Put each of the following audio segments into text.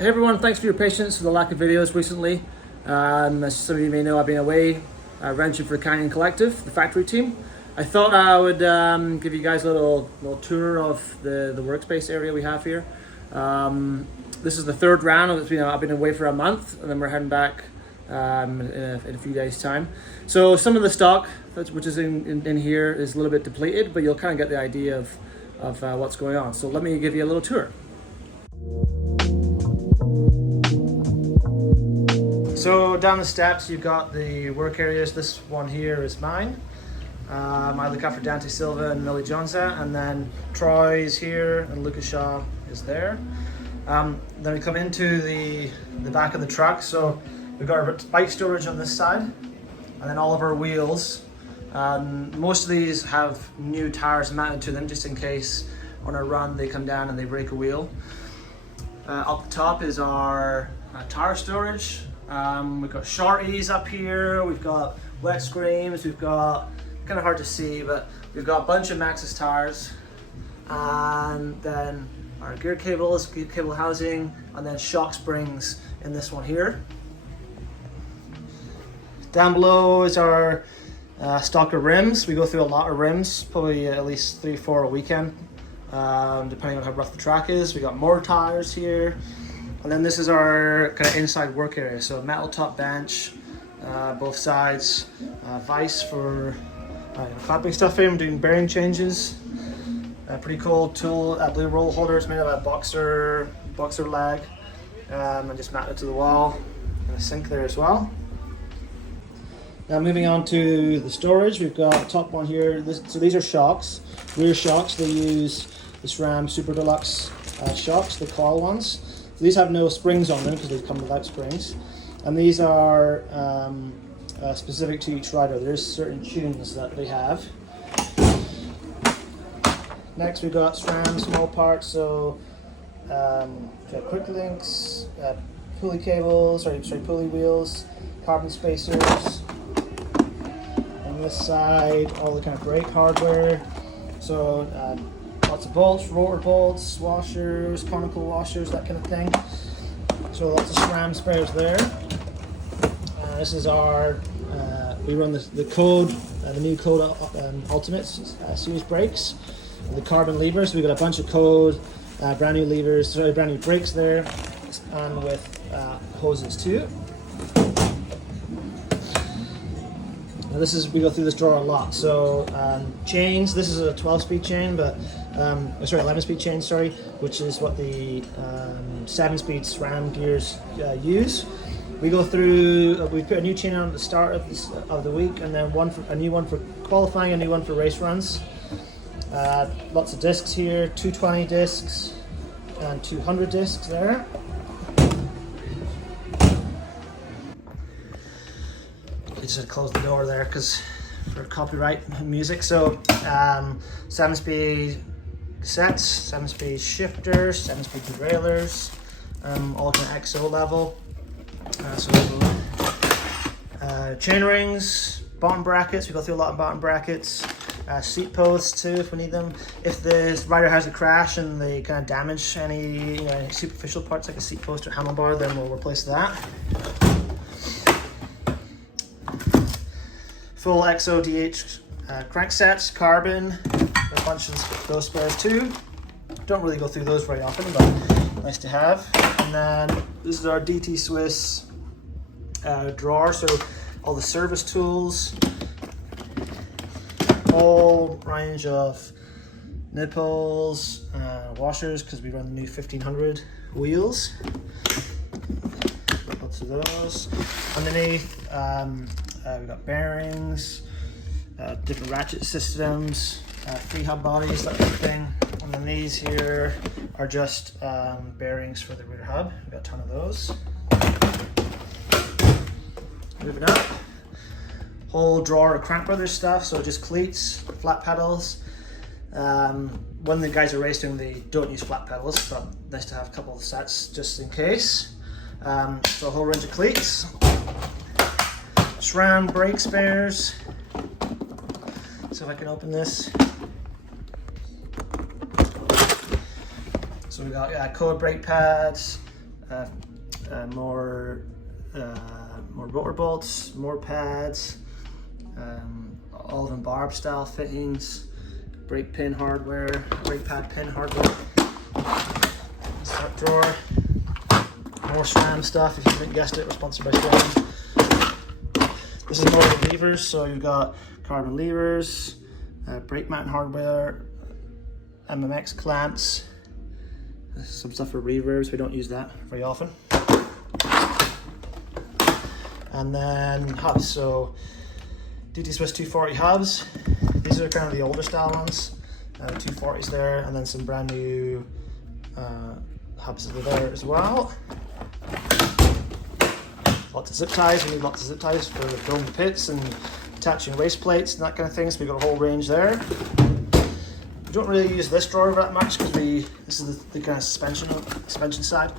Hey everyone, thanks for your patience for the lack of videos recently. As some of you may know, I've been away wrenching for Canyon Collective, the factory team. I thought I would give you guys a little tour of the workspace area we have here. This is the third round. I've been away for a month, and then we're heading back in a few days' time. So some of the stock, which is in here, is a little bit depleted, but you'll kind of get the idea of what's going on. So let me give you a little tour. So down the steps, you've got the work areas. This one here is mine. I look after Dante Silva and Millie Jonesa, and then Troy's here and Lucas Shaw is there. Then we come into the back of the truck. So we've got our bike storage on this side, and then all of our wheels. Most of these have new tires mounted to them, just in case on a run they come down and they break a wheel. Up the top is our tire storage. We've got shorties up here, we've got wet screens, we've got, kind of hard to see, but we've got a bunch of Maxxis tires, and then our gear cables, cable housing, and then shock springs in this one here. Down below is our stock of rims. We go through a lot of rims, probably at least 3-4 a weekend, depending on how rough the track is. We got more tires here. And then this is our kind of inside work area. So metal top bench, both sides, vise for clamping stuff in, doing bearing changes. Pretty cool tool, blue roll holders made of a boxer leg, and just mounted to the wall, and a sink there as well. Now moving on to the storage, we've got top one here. So these are shocks, rear shocks. They use the SRAM Super Deluxe shocks, the coil ones. So these have no springs on them because they come without springs, and these are specific to each rider. There's certain tunes that they have. Next we've got SRAM small parts, so quick links, pulley cables, pulley wheels, carbon spacers. On this side, all the kind of brake hardware. So lots of bolts, rotor bolts, washers, conical washers, that kind of thing. So lots of SRAM spares there. This is our, we run the code, the new code Ultimate series brakes. The carbon levers, we've got a bunch of code, brand new levers, brand new brakes there, and with hoses too. Now we go through this drawer a lot. So chains, this is a 12-speed chain, but 11-speed chain, which is what the 7-speed SRAM gears use. We go through, we put a new chain on at the start of the week, and then a new one for qualifying, a new one for race runs. Lots of discs here, 220 discs and 200 discs there. I just had to close the door there because for copyright music. So 7-speed cassettes, 7-speed shifters, 7-speed derailleurs, all kind of XO level. Chain rings, bottom brackets. We go through a lot of bottom brackets. Seat posts too, if we need them. If the rider has a crash and they kind of damage any superficial parts like a seat post or handlebar, then we'll replace that. Full XO-DH cranksets, carbon, a bunch of those spares too. Don't really go through those very often, but nice to have. And then this is our DT Swiss drawer, so all the service tools, whole range of nipples, washers, because we run the new 1500 wheels. Lots of those. Underneath, we've got bearings, different ratchet systems, free hub bodies, that kind of thing. And then these here are just bearings for the rear hub. We've got a ton of those. Moving up, whole drawer of Crank Brothers stuff, so just cleats, flat pedals. When the guys are racing, they don't use flat pedals, but nice to have a couple of sets just in case. So a whole range of cleats. SRAM brake spares. So if I can open this. So we got code brake pads, more rotor bolts, more pads, all of them barb style fittings, brake pin hardware, brake pad pin hardware. That drawer, more SRAM stuff. If you haven't guessed it, we're sponsored by SRAM. This is more of the levers, so you've got carbon levers, brake mounting hardware, MMX clamps, some stuff for reverbs. We don't use that very often. And then hubs, so DT Swiss 240 hubs. These are kind of the older style ones. 240s there, and then some brand new hubs that are there as well. Lots of zip ties. We need lots of zip ties for filling the pits and attaching waste plates and that kind of thing. So we've got a whole range there. We don't really use this drawer that much because this is the kind of suspension side.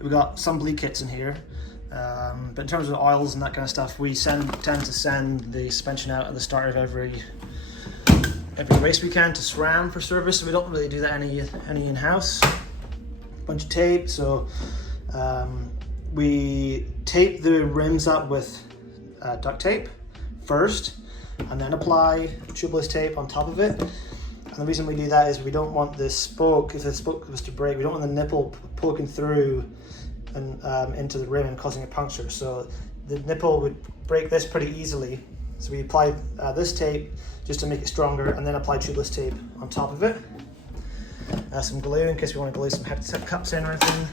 We've got some bleed kits in here. But in terms of oils and that kind of stuff, we tend to send the suspension out at the start of every race we can to SRAM for service. So we don't really do that any in-house. Bunch of tape. So we tape the rims up with duct tape first, and then apply tubeless tape on top of it. And the reason we do that is we don't want the spoke, if the spoke was to break, we don't want the nipple poking through and into the rim and causing a puncture. So the nipple would break this pretty easily. So we apply this tape just to make it stronger, and then apply tubeless tape on top of it. Some glue in case we want to glue some headset cups in or anything.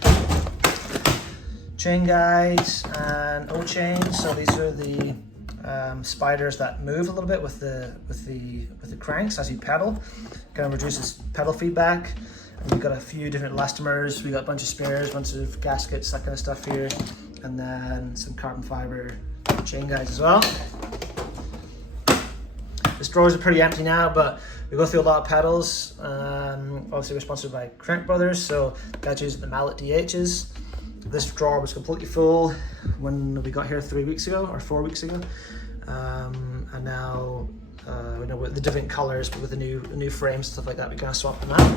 Chain guides and O-chains. So these are the spiders that move a little bit with the cranks as you pedal. Kind of reduces pedal feedback. And we've got a few different elastomers. We got a bunch of spares, a bunch of gaskets, that kind of stuff here, and then some carbon fiber chain guides as well. This drawers are pretty empty now, but we go through a lot of pedals. Obviously we're sponsored by Crank Brothers, so guys using the Mallet DHs. This drawer was completely full when we got here 3 weeks ago or 4 weeks ago, and now we know with the different colors, but with the new frames and stuff like that, we kind of swapped them out.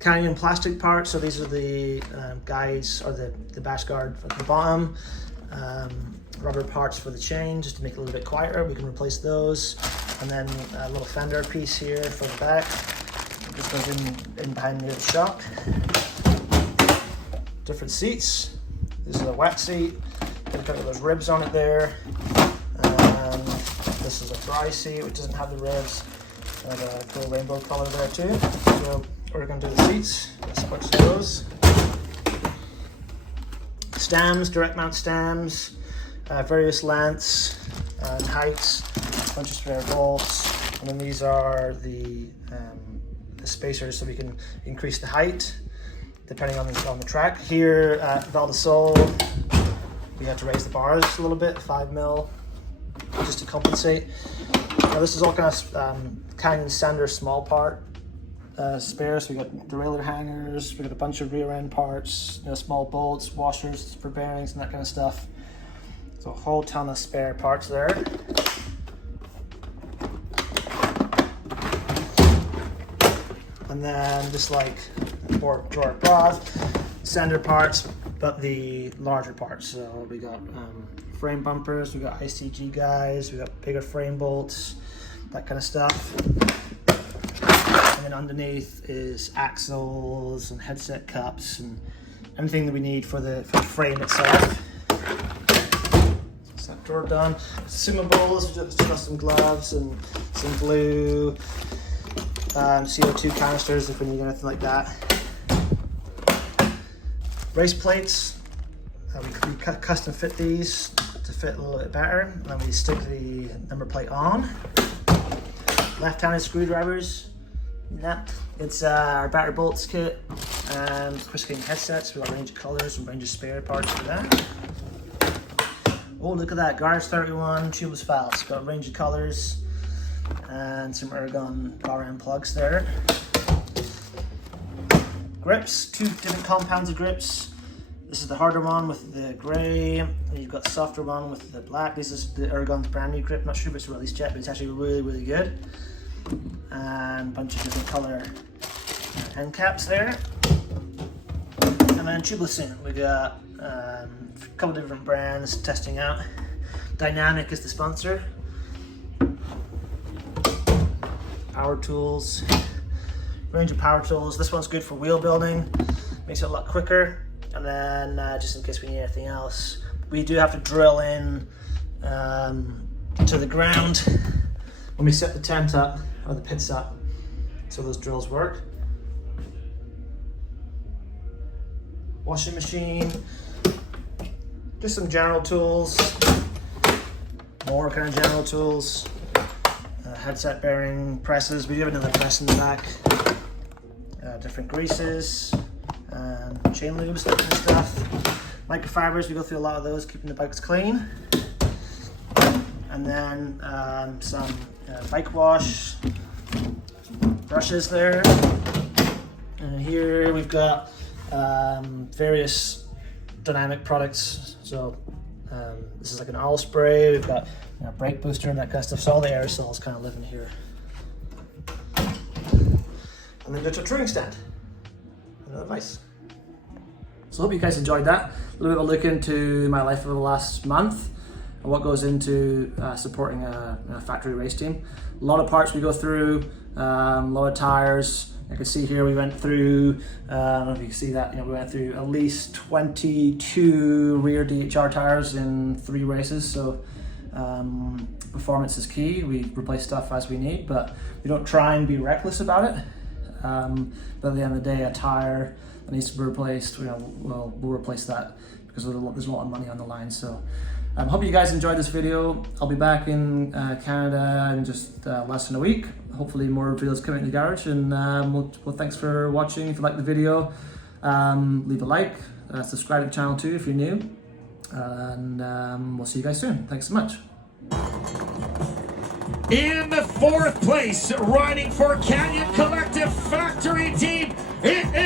Canyon plastic parts, so these are the guides or the bash guard at the bottom. Rubber parts for the chain, just to make it a little bit quieter. We can replace those, and then a little fender piece here for the back. It just goes in behind near the shock. Different seats. This is a wet seat. Got those ribs on it there. And this is a dry seat, which doesn't have the ribs. Got a cool rainbow color there too. So we're going to do the seats. Let's switch those. Stems, direct mount stems, various lengths and heights, a bunch of spare bolts, and then these are the spacers, so we can increase the height depending on the track. Here at Val di Sole, we have to raise the bars a little bit, 5 mil, just to compensate. Now this is all kind of Canyon Sander small part spares. So we got derailleur hangers, we got a bunch of rear end parts, small bolts, washers for bearings and that kind of stuff. So a whole ton of spare parts there. And then just like drawer above, Sander parts, but the larger parts. So we got frame bumpers, we got ICG guides, we got bigger frame bolts, that kind of stuff. And then underneath is axles and headset cups and anything that we need for the frame itself. So that drawer done. Consumables, we've just got some gloves and some glue, CO2 canisters if we need anything like that. Race plates, we custom fit these to fit a little bit better, and then we stick the number plate on. Left-handed screwdrivers. Nah, it's our battery bolts kit and Chris King headsets. We've got a range of colors and a range of spare parts for that. Oh, look at that, Garage 31 tubeless valves. Got a range of colors and some Ergon RM plugs there. Grips, 2 different compounds of grips. This is the harder one with the grey, and you've got the softer one with the black. This is the Ergon's brand new grip. Not sure if it's released yet, but it's actually really, really good. And a bunch of different color end caps there. And And then tubeless in, we got a couple different brands testing out. Dynamic is the sponsor. Power tools, range of power tools. This one's good for wheel building, makes it a lot quicker. And then just in case we need anything else, we do have to drill in to the ground when we set the tent up or the pits up, so those drills work. Washing machine, just some general tools, more kind of general tools. Headset bearing presses. We do have another press in the back. Different greases, chain lubes, that kind of stuff. Microfibers, we go through a lot of those, keeping the bikes clean. And then some bike wash brushes there. And here we've got various dynamic products. So this is like an oil spray. We've got brake booster and that kind of stuff. So all the aerosols kind of live in here. And then there's a touring stand. Another device. So I hope you guys enjoyed that. A little bit of a look into my life over the last month and what goes into supporting a factory race team. A lot of parts we go through, a lot of tires. You can see here we went through, I don't know if you can see that, we went through at least 22 rear DHR tires in 3 races. So performance is key. We replace stuff as we need, but we don't try and be reckless about it. But at the end of the day, a tire that needs to be replaced, we'll replace that because there's a lot of money on the line. So I hope you guys enjoyed this video. I'll be back in Canada in just less than a week. Hopefully more videos coming in the garage, and well, thanks for watching. If you like the video, leave a like, subscribe to the channel too if you're new, and we'll see you guys soon. Thanks so much. In the 4th place, riding for Canyon Collective Factory Team, it is